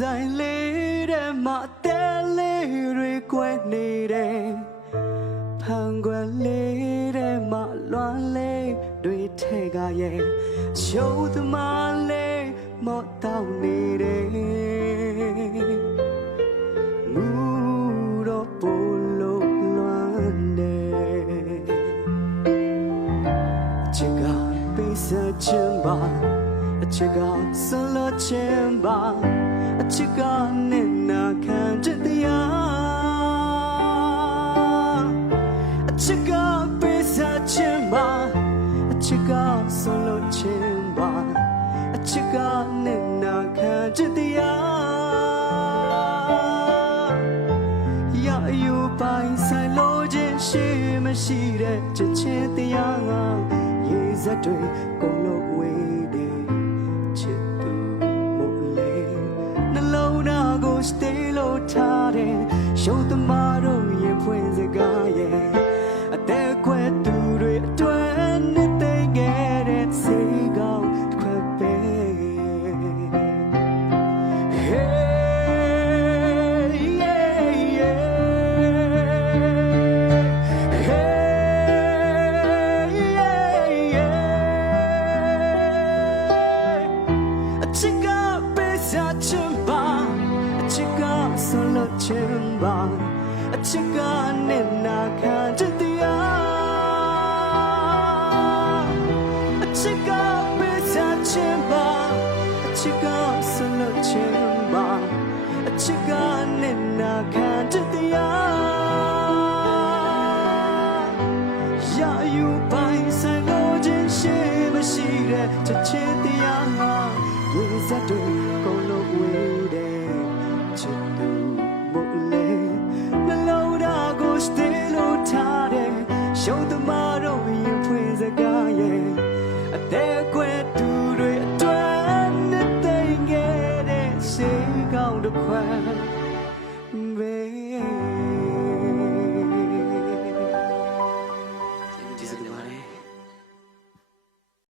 ဆိုင်လေးတဲ့မှာတဲလေးတွေကွဲနေတယ်ဖန်ကွယ်လေးတဲ့မှာလွမ်းလေးတွေထဲကရဲ့ရုပ်သမားလေးမော့တောင်းနေတယ်ငူတော့ပိုလို့လွမ်းတယ်ချစ်ကပေးစချင်ပါအချစ်ကဆလချင်ပါ အချစ်ကနဲ့နာခံတဲ့တရားအချစ်ကပေးစချင်ပါအချစ်ကဆလချင်ပါအချစ်ကနဲ့နာခံတဲ့တရားရယူပိုင်ဆိုင်လို့ခြင်းရှိမရှိတဲ့ချစ်ချင်းတရားငါရေစက်တွေကုန်လို့ တေးလို့ထားတယ်ရှုံးသမား solo chimba, a chica nena canjadia. A chica pesa chimba, a chica solo chimba, a chica nena canjadia. ရယူပိုင်ဆိုင်လို့ခြင်းရှိမရှိတဲ့ချက်ချင်းတရားငါရေစက်တွေ ရှုံးသမားတို့ရင်ဖွင့်စကားရဲ့အသက်ကွယ်သူတွေအတွက်နဲ့တိမ်ခဲ့တဲ့စေကောင်းတစ်ခွက် baby